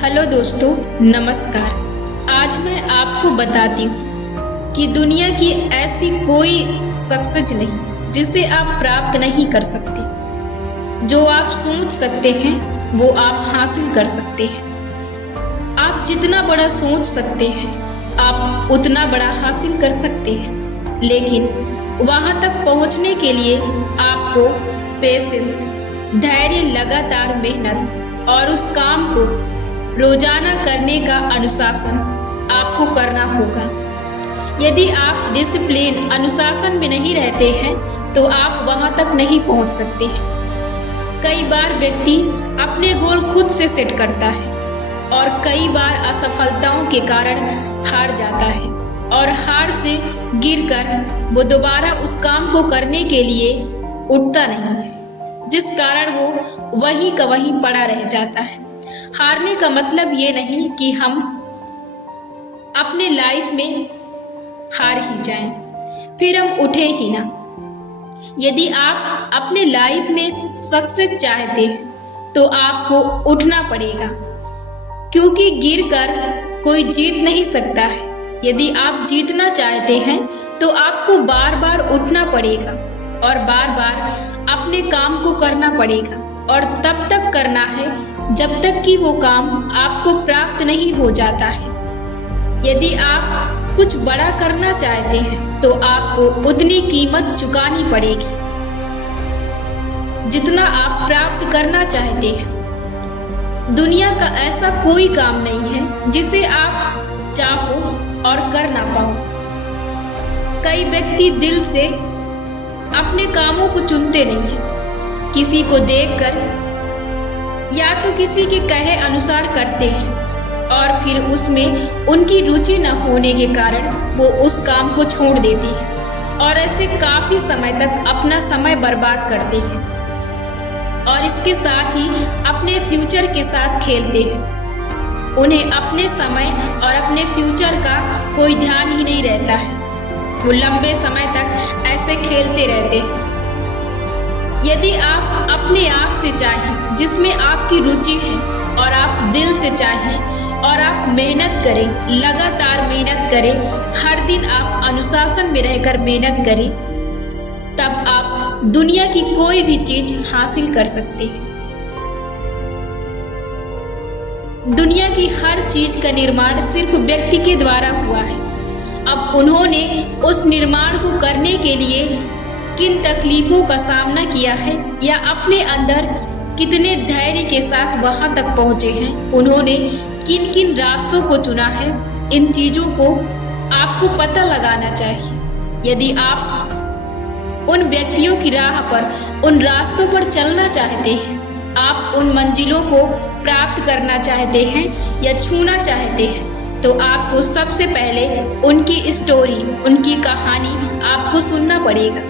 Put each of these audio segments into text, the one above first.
Hello दोस्तों, नमस्कार। आज मैं आपको बताती हूँ कि दुनिया की ऐसी कोई सक्सेस नहीं जिसे आप प्राप्त नहीं कर सकते। जो आप सोच सकते हैं वो आप हासिल कर सकते हैं। आप जितना बड़ा सोच सकते हैं आप उतना बड़ा हासिल कर सकते हैं, लेकिन वहाँ तक पहुँचने के लिए आपको पेशेंस, धैर्य, लगातार मेहनत और उस काम को रोजाना करने का अनुशासन आपको करना होगा। यदि आप डिसिप्लिन, अनुशासन में नहीं रहते हैं तो आप वहां तक नहीं पहुंच सकते हैं। कई बार व्यक्ति अपने गोल खुद से सेट करता है और कई बार असफलताओं के कारण हार जाता है और हार से गिरकर वो दोबारा उस काम को करने के लिए उठता नहीं है, जिस कारण वो वहीं का वहीं पड़ा रह जाता है। हारने का मतलब ये नहीं कि हम अपने लाइफ में हार ही जाएं, फिर हम उठे ही ना। यदि आप अपने लाइफ में सक्सेस चाहते हैं तो आपको उठना पड़ेगा, क्योंकि गिरकर कोई जीत नहीं सकता है। यदि आप जीतना चाहते हैं तो आपको बार बार उठना पड़ेगा और बार बार अपने काम को करना पड़ेगा, और तब तक करना है जब तक कि वो काम आपको प्राप्त नहीं हो जाता है। यदि आप कुछ बड़ा करना चाहते हैं तो आपको उतनी कीमत चुकानी पड़ेगी जितना आप प्राप्त करना चाहते हैं। दुनिया का ऐसा कोई काम नहीं है जिसे आप चाहो और कर ना पाओ। कई व्यक्ति दिल से अपने कामों को चुनते नहीं हैं, किसी को देखकर या तो किसी के कहे अनुसार करते हैं और फिर उसमें उनकी रुचि न होने के कारण वो उस काम को छोड़ देती हैं और ऐसे काफी समय तक अपना समय बर्बाद करते हैं और इसके साथ ही अपने फ्यूचर के साथ खेलते हैं। उन्हें अपने समय और अपने फ्यूचर का कोई ध्यान ही नहीं रहता है। वो लंबे समय तक ऐसे खेलते रहते हैं। यदि आप अपने आप से चाहें, जिसमें आपकी रुचि है, और आप दिल से चाहें और आप मेहनत करें, लगातार मेहनत करें, हर दिन आप अनुशासन में रहकर मेहनत करें, तब आप दुनिया की कोई भी चीज हासिल कर सकते हैं। दुनिया की हर चीज का निर्माण सिर्फ व्यक्ति के द्वारा हुआ है। अब उन्होंने उस निर्माण को करने के लिए किन तकलीफों का सामना किया है या अपने अंदर कितने धैर्य के साथ वहां तक पहुंचे हैं, उन्होंने किन किन रास्तों को चुना है, इन चीजों को आपको पता लगाना चाहिए। यदि आप उन व्यक्तियों की राह पर, उन रास्तों पर चलना चाहते हैं, आप उन मंजिलों को प्राप्त करना चाहते हैं या छूना चाहते हैं, तो आपको सबसे पहले उनकी स्टोरी, उनकी कहानी आपको सुनना पड़ेगा।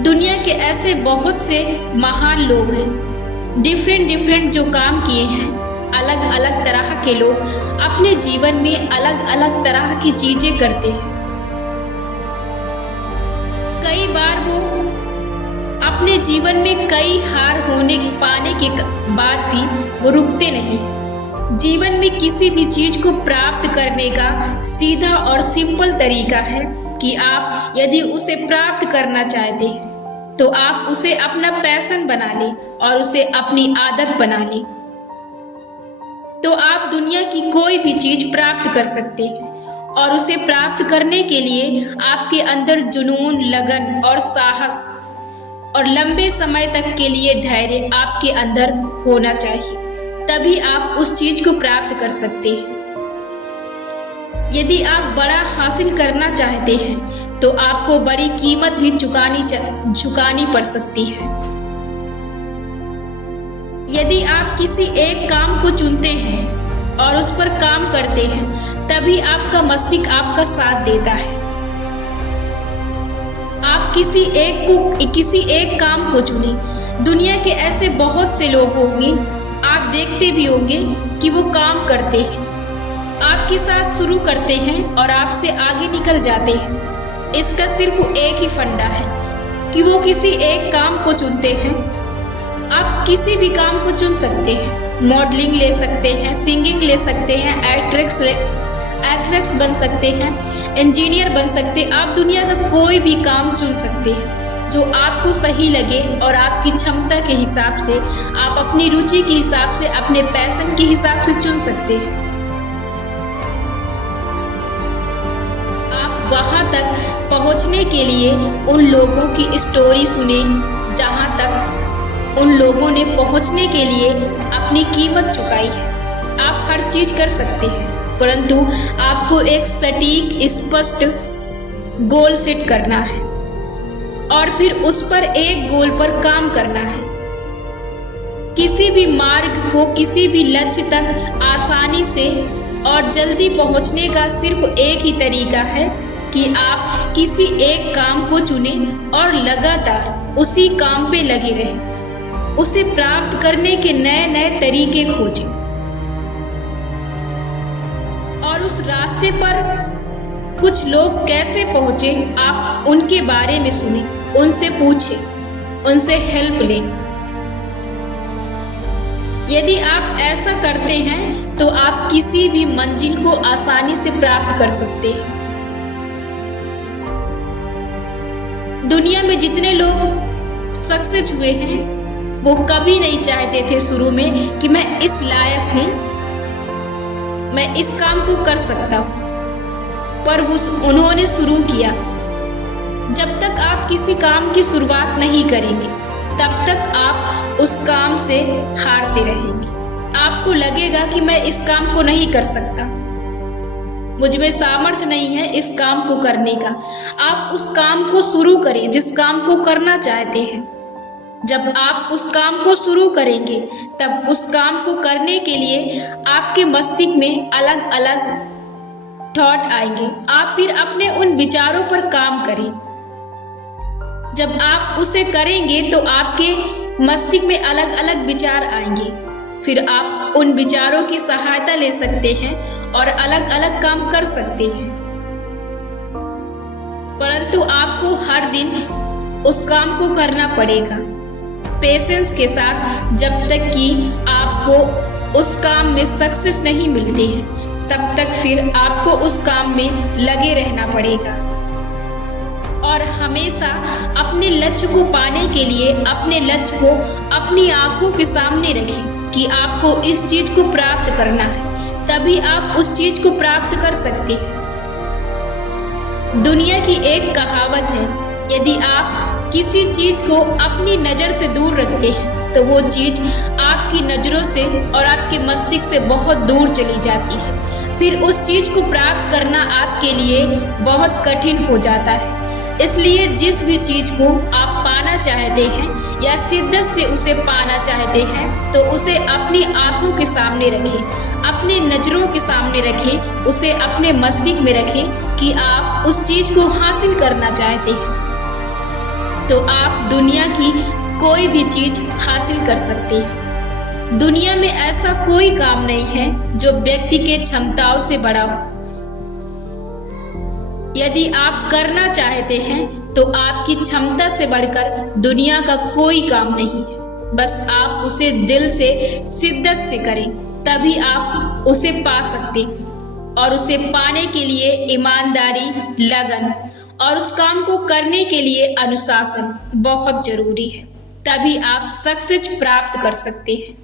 दुनिया के ऐसे बहुत से महान लोग हैं, डिफरेंट जो काम किए हैं। अलग अलग तरह के लोग अपने जीवन में अलग अलग तरह की चीजें करते हैं। कई बार वो अपने जीवन में कई हार पाने के बाद भी वो रुकते नहीं हैं। जीवन में किसी भी चीज को प्राप्त करने का सीधा और सिंपल तरीका है कि आप यदि उसे प्राप्त करना चाहते हैं तो आप उसे अपना पैशन बना लें और उसे अपनी आदत बना लें, तो आप दुनिया की कोई भी चीज प्राप्त कर सकते हैं। और उसे प्राप्त करने के लिए आपके अंदर जुनून, लगन और साहस और लंबे समय तक के लिए धैर्य आपके अंदर होना चाहिए, तभी आप उस चीज को प्राप्त कर सकते हैं। यदि आप बड़ा हासिल करना चाहते हैं तो आपको बड़ी कीमत भी चुकानी पड़ सकती है। यदि आप किसी एक काम को चुनते हैं और उस पर काम करते हैं, तभी आपका मस्तिष्क आपका साथ देता है। आप किसी एक काम को चुने। दुनिया के ऐसे बहुत से लोग होंगे, आप देखते भी होंगे कि वो काम करते हैं, आपके साथ शुरू करते हैं और आपसे आगे निकल जाते हैं। इसका सिर्फ एक ही फंडा है कि वो किसी एक काम को चुनते हैं। आप किसी भी काम को चुन सकते हैं, मॉडलिंग ले सकते हैं, सिंगिंग ले सकते हैं, एक्ट्रेस बन सकते हैं, इंजीनियर बन सकते हैं। आप दुनिया का कोई भी काम चुन सकते हैं जो आपको सही लगे और आपकी क्षमता के हिसाब से, आप अपनी रुचि के हिसाब से, अपने पैशन के हिसाब से चुन सकते हैं। आप वहां तक पहुंचने के लिए उन लोगों की स्टोरी सुने जहां तक उन लोगों ने पहुंचने के लिए अपनी कीमत चुकाई है। आप हर चीज कर सकते हैं, परंतु आपको एक सटीक स्पष्ट गोल सेट करना है और फिर उस पर एक गोल पर काम करना है। किसी भी मार्ग को, किसी भी लक्ष्य तक आसानी से और जल्दी पहुंचने का सिर्फ एक ही तरीका है कि आप किसी एक काम को चुनें और लगातार उसी काम पे लगे रहें, उसे प्राप्त करने के नए नए तरीके खोजें और उस रास्ते पर कुछ लोग कैसे पहुंचे आप उनके बारे में सुने, उनसे पूछें, उनसे हेल्प लें। यदि आप ऐसा करते हैं तो आप किसी भी मंजिल को आसानी से प्राप्त कर सकते हैं। दुनिया में जितने लोग सक्सेस हुए हैं वो कभी नहीं चाहते थे शुरू में कि मैं इस लायक हूं, मैं इस काम को कर सकता हूं, पर उन्होंने शुरू किया। जब तक आप किसी काम की शुरुआत नहीं करेंगे तब तक आप उस काम से हारते रहेंगे। आपको लगेगा कि मैं इस काम को नहीं कर सकता, मुझ में सामर्थ्य नहीं है इस काम को करने का। आप उस काम को शुरू करें जिस काम को करना चाहते हैं। जब आप उस काम को शुरू करेंगे तब उस काम को करने के लिए आपके मस्तिष्क में अलग अलग थॉट आएंगे। आप फिर अपने उन विचारों पर काम करें। जब आप उसे करेंगे तो आपके मस्तिष्क में अलग अलग विचार आएंगे। फिर आप उन विचारों की सहायता ले सकते हैं और अलग अलग काम कर सकते हैं, परंतु आपको हर दिन उस काम को करना पड़ेगा पेशेंस के साथ। जब तक कि आपको उस काम में सक्सेस नहीं मिलती है तब तक फिर आपको उस काम में लगे रहना पड़ेगा और हमेशा अपने लक्ष्य को पाने के लिए अपने लक्ष्य को अपनी आंखों के सामने रखें कि आपको इस चीज को प्राप्त करना है, तभी आप उस चीज को प्राप्त कर सकते हैं। दुनिया की एक कहावत है, यदि आप किसी चीज को अपनी नजर से दूर रखते हैं तो वो चीज आपकी नजरों से और आपके मस्तिष्क से बहुत दूर चली जाती है। फिर उस चीज को प्राप्त करना आपके लिए बहुत कठिन हो जाता है। इसलिए जिस भी चीज को आप पाना चाहते हैं या शिद्दत से उसे पाना चाहते हैं तो उसे अपनी आंखों के सामने रखें, अपने नजरों के सामने रखें, उसे अपने मस्तिष्क में रखें कि आप उस चीज को हासिल करना चाहते हैं तो आप दुनिया की कोई भी चीज हासिल कर सकते हैं। दुनिया में ऐसा कोई काम नहीं है जो व्यक्ति के क्षमताओं से बड़ा हो। यदि आप करना चाहते हैं तो आपकी क्षमता से बढ़कर दुनिया का कोई काम नहीं है। बस आप उसे दिल से शिद्दत से करें, तभी आप उसे पा सकते हैं और उसे पाने के लिए ईमानदारी, लगन और उस काम को करने के लिए अनुशासन बहुत जरूरी है। तभी आप सक्सेस प्राप्त कर सकते हैं।